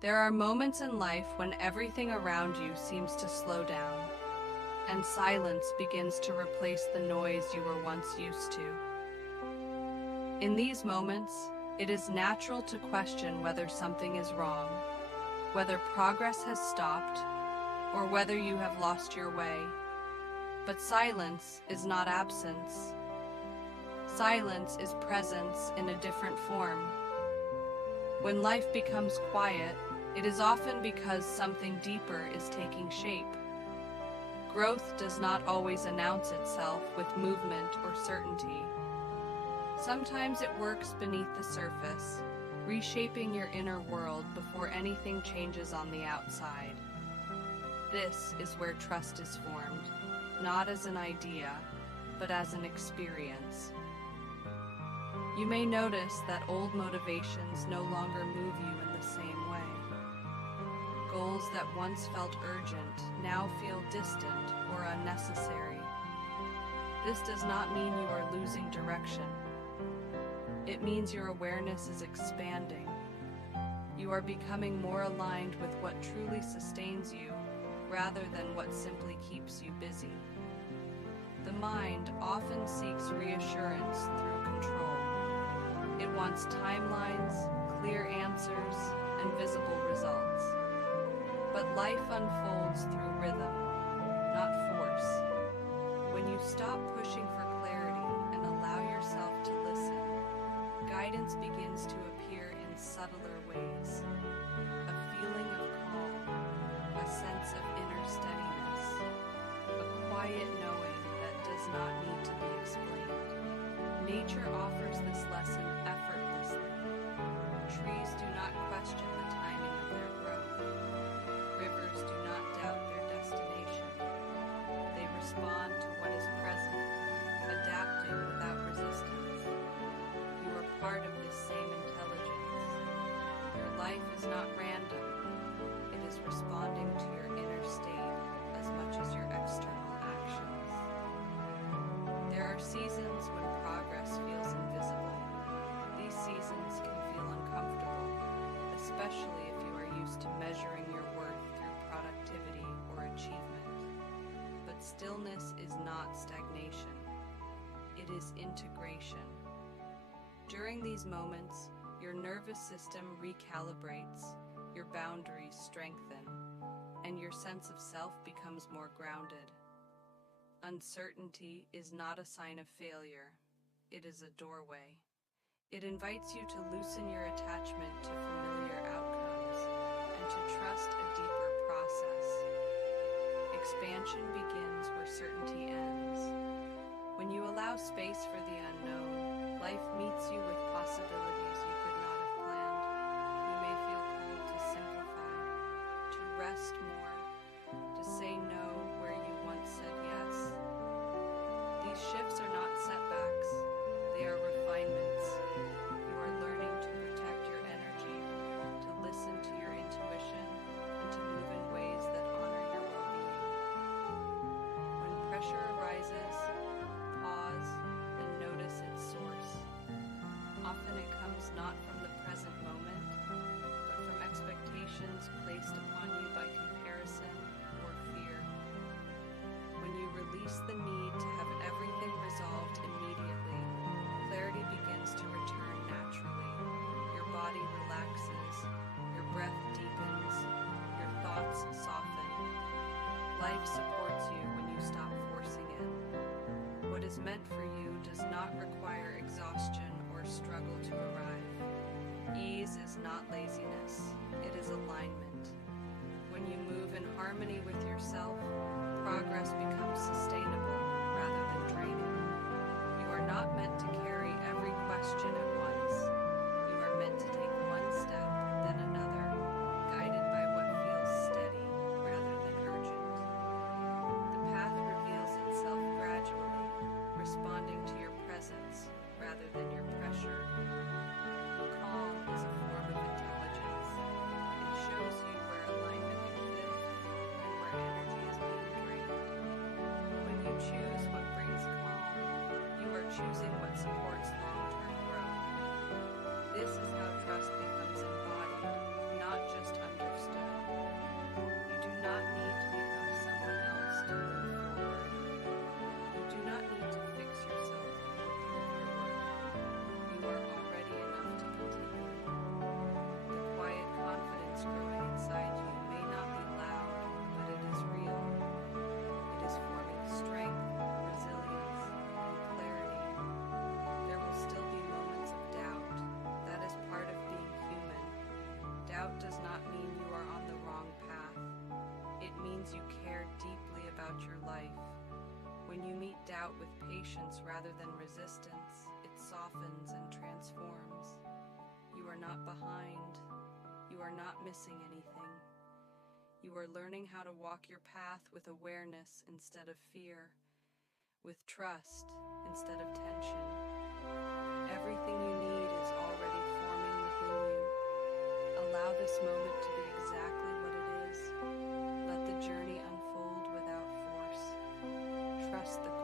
There are moments in life when everything around you seems to slow down, and silence begins to replace the noise you were once used to. In these moments, it is natural to question whether something is wrong, whether progress has stopped, or whether you have lost your way. But silence is not absence. Silence is presence in a different form. When life becomes quiet, it is often because something deeper is taking shape. Growth does not always announce itself with movement or certainty. Sometimes it works beneath the surface, reshaping your inner world before anything changes on the outside. This is where trust is formed, not as an idea, but as an experience. You may notice that old motivations no longer move you in the same way. Goals that once felt urgent now feel distant or unnecessary. This does not mean you are losing direction. It means your awareness is expanding. You are becoming more aligned with what truly sustains you rather than what simply keeps you busy. The mind often seeks reassurance through control. It wants timelines, clear answers, and visible results. But life unfolds through rhythm, not force. When you stop pushing for clarity and allow yourself to listen, guidance begins to appear in subtler ways. A feeling of calm, a sense of inner steadiness, a quiet knowing that does not need to be explained. Nature offers this lesson effortlessly. Trees do not question the timing of their growth. Rivers do not doubt their destination. They respond to what is present, adapting without resistance. You are part of this same intelligence. Your life is not random. It is responding to your inner state as much as your external actions. There are seasons when progress feels invisible. These seasons can feel uncomfortable, especially if you are used to measuring your worth through productivity or achievement. But stillness is not stagnation. It is integration. During these moments, your nervous system recalibrates, your boundaries strengthen, and your sense of self becomes more grounded. Uncertainty is not a sign of failure. It is a doorway. It invites you to loosen your attachment to familiar outcomes and to trust a deeper process. Expansion begins where certainty ends. When you allow space for the unknown, life meets you with possibilities you could not have planned. You may feel called to simplify, to rest more, to say no where you once said yes. These shifts are not setbacks, they are refinements. You are learning to protect your energy, to listen to your intuition, and to move in ways that honor your well-being. When pressure arises, pause and notice its source. Often it comes not from the present moment, but from expectations placed upon you by comparison or fear. When you release the need to have everything resolved immediately, clarity begins to return naturally. Your body relaxes, your breath deepens, your thoughts soften. Life supports you when you stop forcing it. What is meant for you does not require exhaustion or struggle to arrive. Ease is not laziness, it is alignment. When you move in harmony with yourself, progress becomes sustainable rather than draining. You are not meant to carry every question at once. You are meant to take one step, then another, guided by what feels steady rather than urgent. The path reveals itself gradually, responding to your presence rather than your pressure. Calm is a form of intelligence. It shows you where alignment exists and where energy is being drained. When you choose what brings calm, you are choosing what supports long-term growth. This is how trust becomes embodied, not just understood. about your life. When you meet doubt with patience rather than resistance, it softens and transforms. You are not behind. You are not missing anything. You are learning how to walk your path with awareness instead of fear, with trust instead of tension. Everything you need is already forming within you. Allow this moment to be exactly what it is. Let the journey unfold without force. Trust the